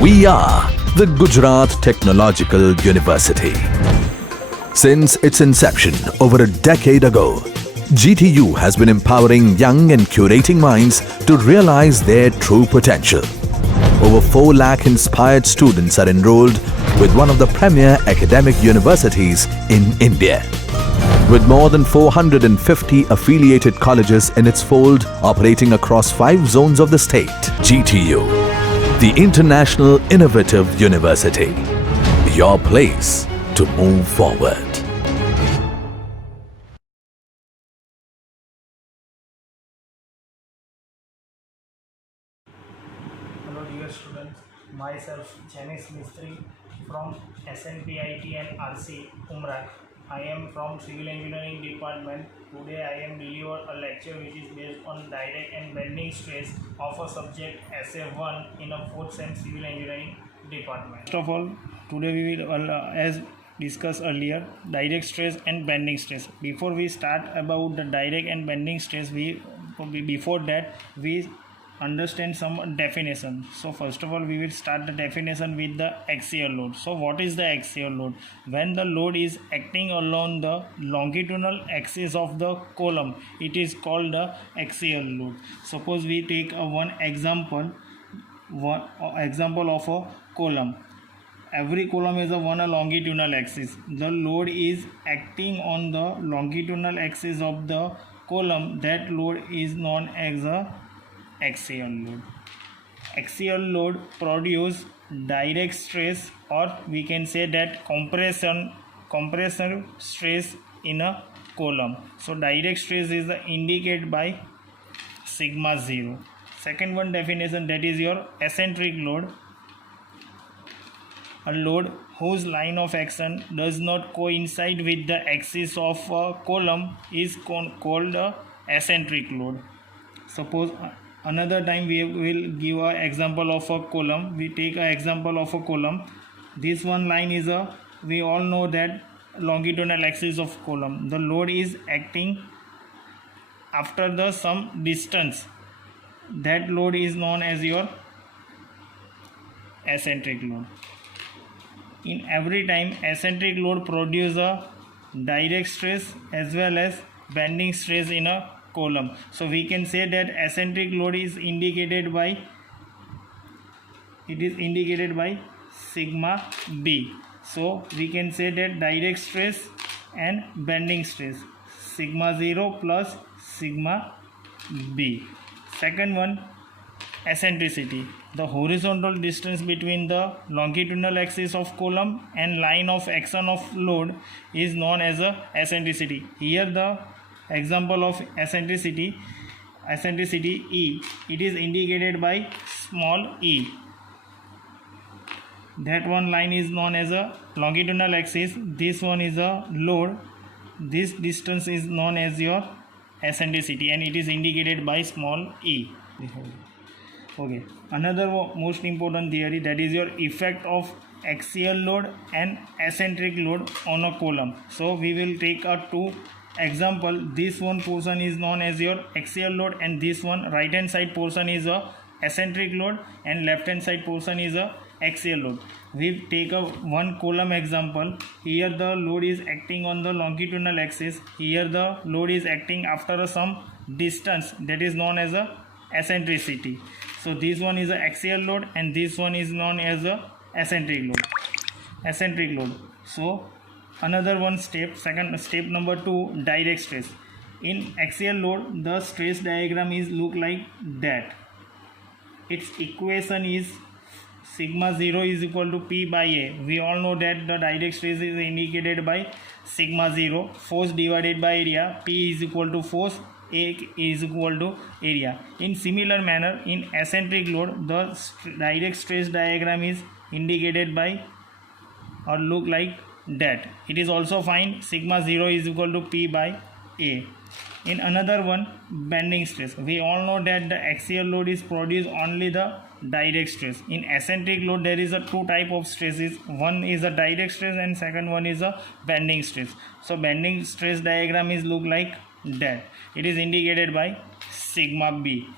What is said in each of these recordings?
We are the Gujarat Technological University. Since its inception over a decade ago, GTU has been empowering young and curating minds to realize their true potential. Over 4 lakh inspired students are enrolled with one of the premier academic universities in India. With more than 450 affiliated colleges in its fold operating across 5 zones of the state, GTU, the International Innovative University, your place to move forward. Hello dear students, myself Jenish Mstry from SNPIT and RC UMRAKH. I am from Civil Engineering Department. Today I am deliver a lecture which is based on direct and bending stress of a subject SA1 in a 4th sem Civil Engineering Department. First of all, today we will as discussed earlier, direct stress and bending stress. Before we start about the direct and bending stress, before that we understand some definition. So first of all we will start the definition with the axial load. So what is the axial load? When the load is acting along the longitudinal axis of the column, it is called the axial load. Suppose we take one example of a column. Every column is a longitudinal axis. The load is acting on the longitudinal axis of the column. That load is known as a axial load. Axial load produce direct stress, or we can say that compression stress in a column. So direct stress is indicated by sigma 0. Second one definition, that is your eccentric load. A load whose line of action does not coincide with the axis of a column is called a eccentric load. Suppose another time we will give an example of a column. We take an example of a column. This one line is we all know that longitudinal axis of column. The load is acting after the some distance. That load is known as your eccentric load. In every time, eccentric load produces a direct stress as well as bending stress in a column. So we can say that eccentric load is indicated by sigma b. So we can say that direct stress and bending stress, sigma 0 plus sigma b. Second one, eccentricity. The horizontal distance between the longitudinal axis of column and line of action of load is known as a eccentricity. Here the example of eccentricity E, it is indicated by small e. That one line is known as a longitudinal axis. This one is a load. This distance is known as your eccentricity and it is indicated by small e. Okay, another most important theory, that is your effect of axial load and eccentric load on a column. So we will take a 2 example. This one portion is known as your axial load and this one right hand side portion is a eccentric load and left hand side portion is a axial load. We take a one column example. Here the load is acting on the longitudinal axis. Here the load is acting after some distance, that is known as a eccentricity. So this one is a axial load and this one is known as a eccentric load. So another one step, step number 2, direct stress. In axial load, the stress diagram is look like that. Its equation is sigma 0 is equal to P by A. We all know that the direct stress is indicated by sigma 0, force divided by area. P is equal to force, A is equal to area. In similar manner, in eccentric load, the direct stress diagram is indicated by or look like that. It is also find sigma 0 is equal to P by A. In another one, bending stress. We all know that the axial load is produced only the direct stress. In eccentric load, there is a 2 type of stresses. One is a direct stress and second one is a bending stress. So bending stress diagram is look like that. It is indicated by sigma b.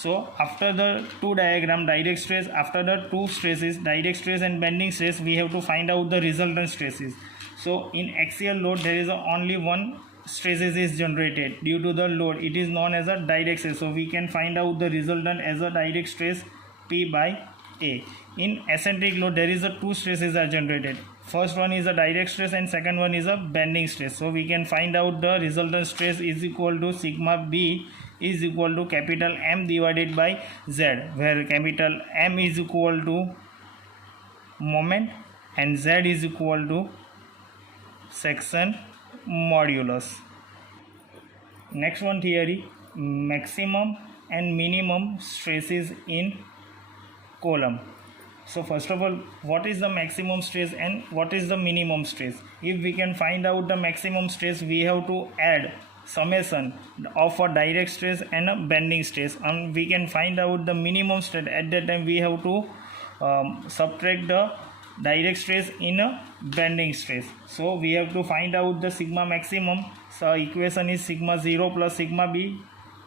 So after the two diagram, direct stress, after the two stresses, direct stress and bending stress, we have to find out the resultant stresses. So in axial load there is only one stresses is generated due to the load. It is known as a direct stress. So we can find out the resultant as a direct stress P by A. In eccentric load there is a two stresses are generated. First one is a direct stress and second one is a bending stress. So we can find out the resultant stress is equal to sigma B is equal to capital M divided by Z, where capital M is equal to moment and Z is equal to section modulus. Next one theory, maximum and minimum stresses in column. So first of all, what is the maximum stress and what is the minimum stress? If we can find out the maximum stress, we have to add summation of a direct stress and a bending stress, and we can find out the minimum stress. At that time we have to subtract the direct stress in a bending stress. So we have to find out the sigma maximum. So equation is sigma 0 plus sigma B.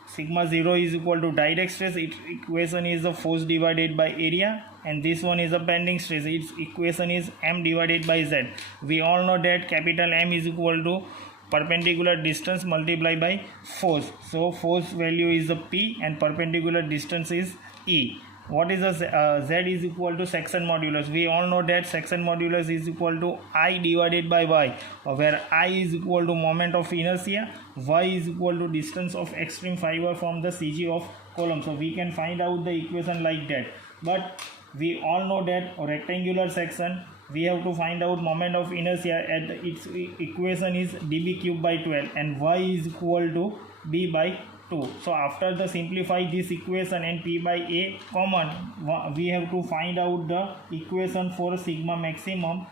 Sigma 0 is equal to direct stress. Its equation is the force divided by area, and this one is a bending stress. Its equation is M divided by Z. We all know that capital M is equal to perpendicular distance multiplied by force. So force value is the P and perpendicular distance is E. What is the Z is equal to section modulus? We all know that section modulus is equal to I divided by Y, where I is equal to moment of inertia, Y is equal to distance of extreme fiber from the CG of column. So we can find out the equation like that. But we all know that a rectangular section, we have to find out moment of inertia at its equation is dB cube by 12 and Y is equal to B by 2. So after the simplify this equation and P by A common, we have to find out the equation for sigma maximum.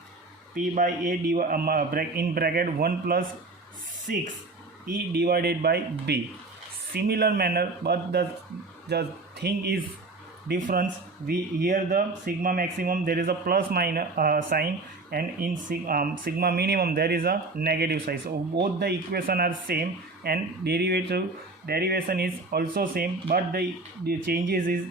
P by A in bracket 1 plus 6 E divided by B. Similar manner, but the thing is difference. We here the sigma maximum there is a plus minus sign, and in sigma minimum there is a negative sign. So both the equation are same and derivation is also same, but the changes is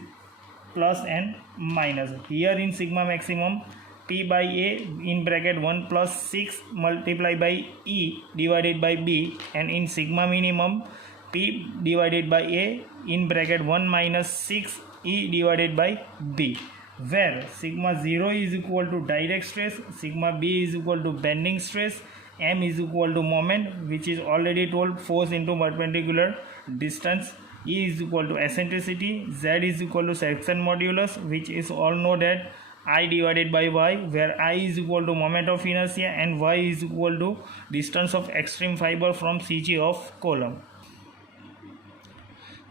plus and minus. Here in sigma maximum, P by A in bracket 1 plus 6 multiplied by E divided by B, and in sigma minimum P divided by A in bracket 1 minus 6 E divided by B, where sigma 0 is equal to direct stress, sigma B is equal to bending stress, M is equal to moment, which is already told force into perpendicular distance, E is equal to eccentricity, Z is equal to section modulus, which is all know that I divided by Y, where I is equal to moment of inertia and Y is equal to distance of extreme fiber from CG of column.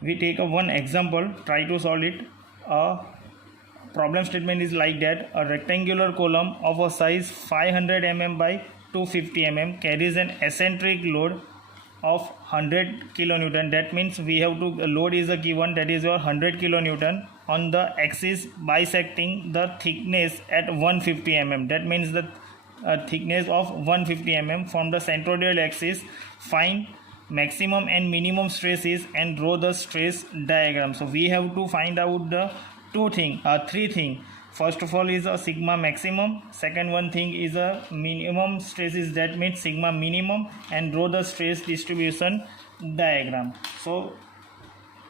We take one example, try to solve it. A problem statement is like that: a rectangular column of a size 500 mm by 250 mm carries an eccentric load of 100 kilonewton. That means we have to load is a given, that is your 100 kilonewton on the axis bisecting the thickness at 150 mm. That means the thickness of 150 mm from the centroidal axis. Find maximum and minimum stresses and draw the stress diagram. So we have to find out the three things. First of all is a sigma maximum, second one thing is a minimum stresses, that means sigma minimum, and draw the stress distribution diagram. So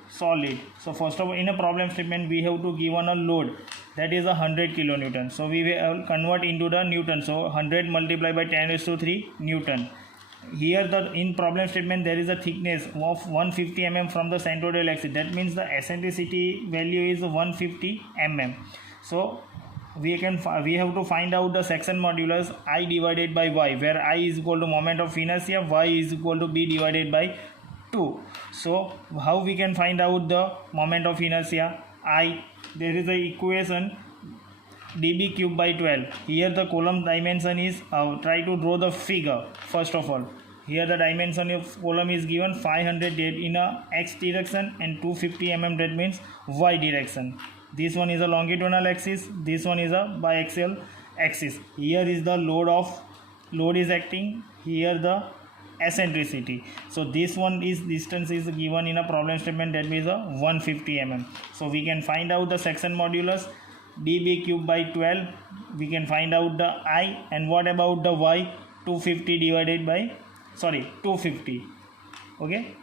solve it. So first of all, in a problem statement we have to given a load that is 100 kilonewton. So we will convert into the newton. So 100 multiplied by 10⁻³ newton. Here in problem statement there is a thickness of 150 mm from the centroidal axis. That means the eccentricity value is 150 mm. So we have to find out the section modulus I divided by Y, where I is equal to moment of inertia, Y is equal to B divided by 2. So how we can find out the moment of inertia? There is a equation dB cube by 12. Here the column dimension is, try to draw the figure. First of all, here the dimension of column is given 500 in a x direction and 250 mm, that means y direction. This one is a longitudinal axis, this one is a biaxial axis. Here is the load is acting, here the eccentricity. So this one is distance is given in a problem statement, that means 150 mm. So we can find out the section modulus db cube by 12. We can find out the I, and what about the y? 250 divided by 250. Okay,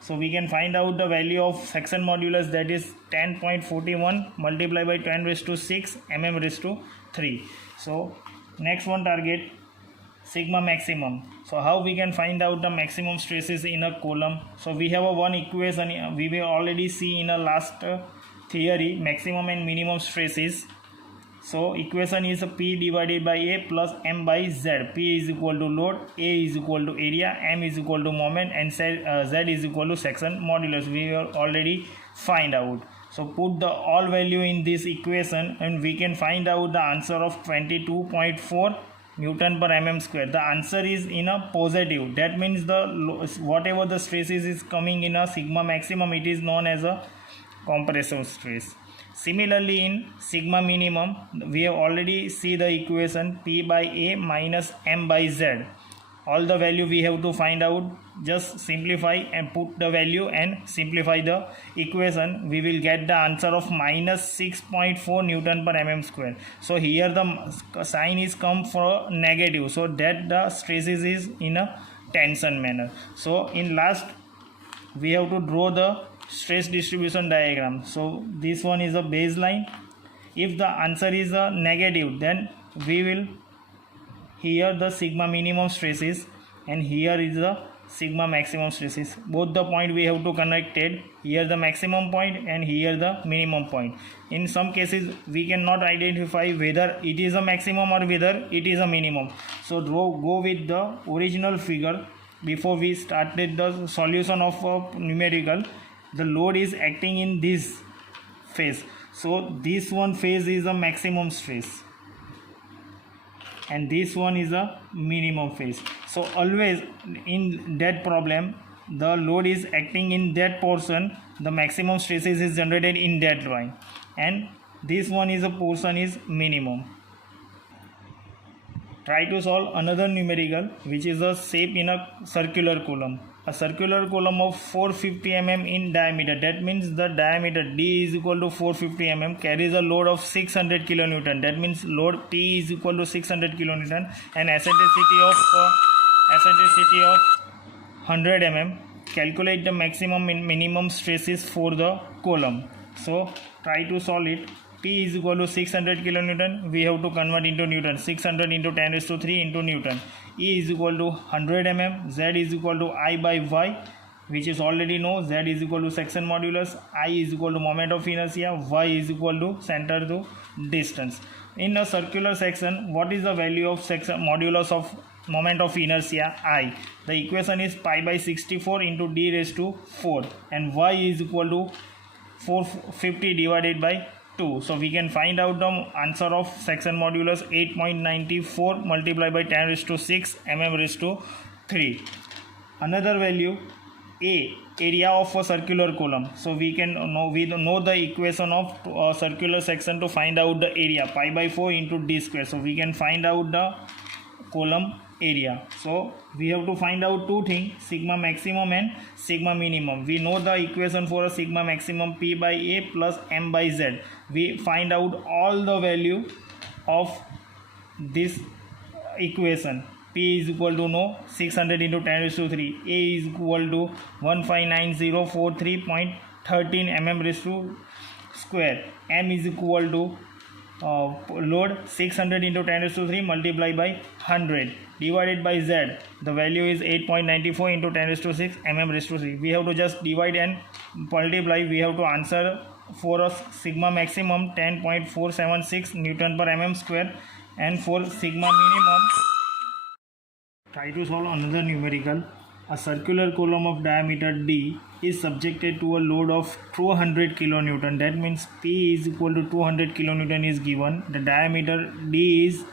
so we can find out the value of section modulus, that is 10.41 multiplied by 10 raised to 6 mm raised to 3. So next one, target sigma maximum. So how we can find out the maximum stresses in a column? So we have a one equation we will already see in a last theory, maximum and minimum stresses. So equation is P divided by A plus M by Z. P is equal to load, A is equal to area, M is equal to moment, and Z is equal to section modulus. We will already find out. So put the all value in this equation and we can find out the answer of 22.4 Newton per mm square. The answer is in a positive. That means the whatever the stresses is coming in a sigma maximum, it is known as a compressive stress. Similarly, in sigma minimum, we have already see the equation P by A minus M by Z. All the value we have to find out. Just simplify and put the value and simplify the equation. We will get the answer of minus 6.4 Newton per mm square. So here the sign is come for negative, so that the stresses is in a tension manner. So in last, we have to draw the stress distribution diagram. So this one is a baseline. If the answer is a negative, then we will here the sigma minimum stresses and here is the sigma maximum stresses. Both the point we have to connect it. Here the maximum point and here the minimum point. In some cases we cannot identify whether it is a maximum or whether it is a minimum. So go with the original figure. Before we started the solution of a numerical, the load is acting in this phase. So this one phase is a maximum stress and this one is a minimum phase. So always in that problem, the load is acting in that portion, the maximum stresses is generated in that line, and this one is a portion is minimum. Try to solve another numerical, which is a shape in a circular column. A circular column of 450 mm in diameter, that means the diameter D is equal to 450 mm, carries a load of 600 kilonewton. That means load P is equal to 600 kilonewton and eccentricity of 100 mm. Calculate the maximum and minimum stresses for the column. So try to solve it. P is equal to 600 kilonewton. We have to convert into Newton. 600 into 10 raised to 3 into Newton. E is equal to 100 mm. Z is equal to I by Y, which is already known. Z is equal to section modulus. I is equal to moment of inertia. Y is equal to center to distance. In a circular section, what is the value of section modulus of moment of inertia I? The equation is pi by 64 into d raised to 4 and Y is equal to 450 divided by 2. So we can find out the answer of section modulus 8.94 multiplied by 10 raised to 6 mm raised to 3. Another value A, area of a circular column. So we know the equation of circular section to find out the area, pi by 4 into d square. So we can find out the column area. So we have to find out two things, sigma maximum and sigma minimum. We know the equation for a sigma maximum, P by A plus M by Z. We find out all the value of this equation. P is equal to 600 into 10 raised to 3. A is equal to 159043.13 mm raised to square. M is equal to load 600 into 10 raised to 3 multiplied by 100 divided by Z. The value is 8.94 into 10 raised to 6 mm raised to 3. We have to just divide and multiply. We have to answer for a sigma maximum 10.476 Newton per mm square, and for sigma minimum, try to solve another numerical. A circular column of diameter D is subjected to a load of 200 kilonewton. That means P is equal to 200 kilonewton is given. The diameter D is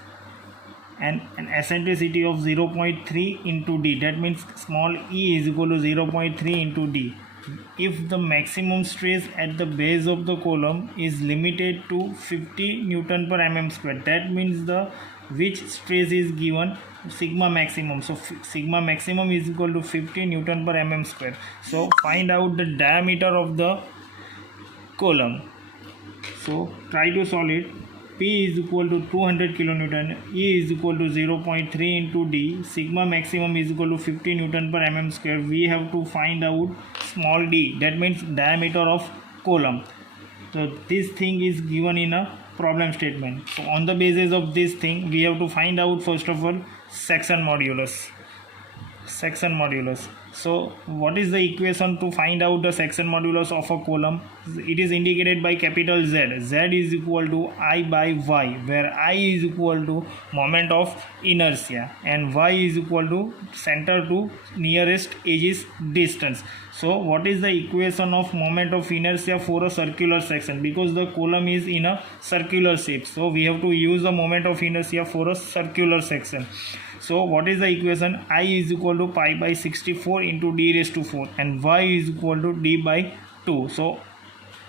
an eccentricity of 0.3 into D. That means small e is equal to 0.3 into D. if the maximum stress at the base of the column is limited to 50 Newton per mm square, that means the which stress is given, sigma maximum. So sigma maximum is equal to 50 Newton per mm square. So find out the diameter of the column. So try to solve it. P is equal to 200 kilonewton, E is equal to 0.3 into D, sigma maximum is equal to 50 Newton per mm square. We have to find out small d, that means diameter of column. So this thing is given in a problem statement. So on the basis of this thing, we have to find out first of all section modulus. Section modulus. So what is the equation to find out the section modulus of a column? It is indicated by capital Z. Z is equal to I by Y, where I is equal to moment of inertia and Y is equal to center to nearest edges distance. So what is the equation of moment of inertia for a circular section? Because the column is in a circular shape, so we have to use the moment of inertia for a circular section. So what is the equation? I is equal to pi by 64 into d raised to 4 and y is equal to d by 2. So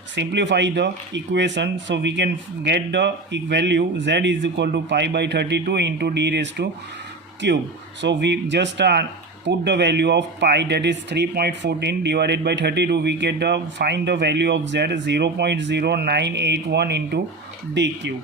simplify the equation, so we can get the value z is equal to pi by 32 into d raised to cube. So we just put the value of pi, that is 3.14 divided by 32, we get the find the value of z 0.0981 into d cube.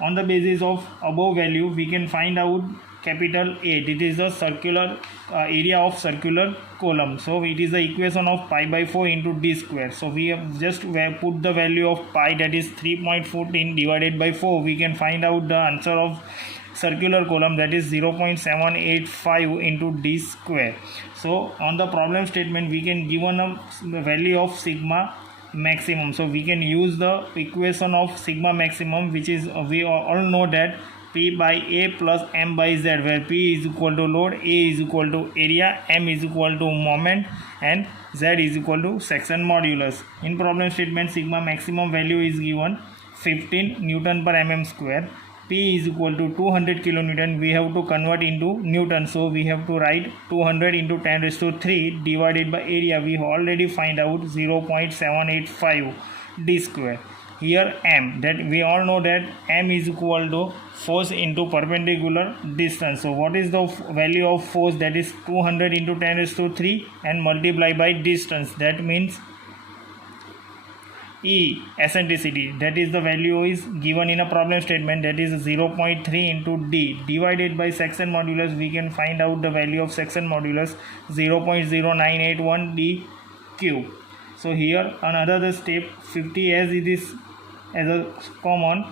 On the basis of above value, we can find out capital A. This is the circular area of circular column. So it is the equation of pi by 4 into d square. So we have just put the value of pi, that is 3.14 divided by 4. We can find out the answer of circular column, that is 0.785 into d square. So on the problem statement, we can given a value of sigma maximum. So we can use the equation of sigma maximum, which is we all know that P by A plus M by Z, where P is equal to load, A is equal to area, M is equal to moment and Z is equal to section modulus. In problem statement, sigma maximum value is given 15 Newton per mm square. P is equal to 200 kilonewton. We have to convert into Newton, so we have to write 200 into 10 raised to 3 divided by area. We already find out 0.785 d square. Here M, that we all know that M is equal to force into perpendicular distance. So what is the value of force? That is 200 into 10 raised to 3 and multiply by distance. That means E, eccentricity, that is the value is given in a problem statement, that is 0.3 into D divided by section modulus. We can find out the value of section modulus 0.0981 d cube. So here another step, 50 as it is as a common,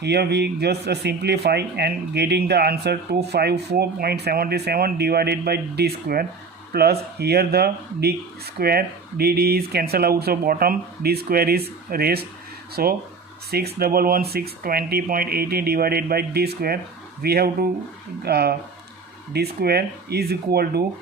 here we just simplify and getting the answer 254.77 divided by d square, plus here the d square, d is cancel out, so bottom d square is raised, so 611,620.80 divided by d square. We have to d square is equal to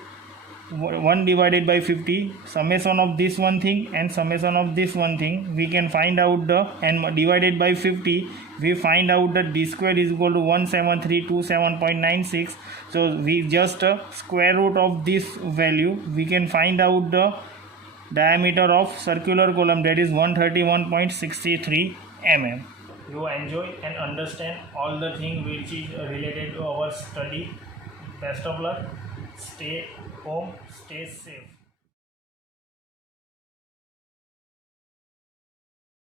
1 divided by 50, summation of this one thing and summation of this one thing. We can find out the, and divided by 50, we find out that d square is equal to 17327.96. So we just square root of this value, we can find out the diameter of circular column, that is 131.63 mm. You enjoy and understand all the thing which is related to our study. Best of luck. Stay home, stay safe.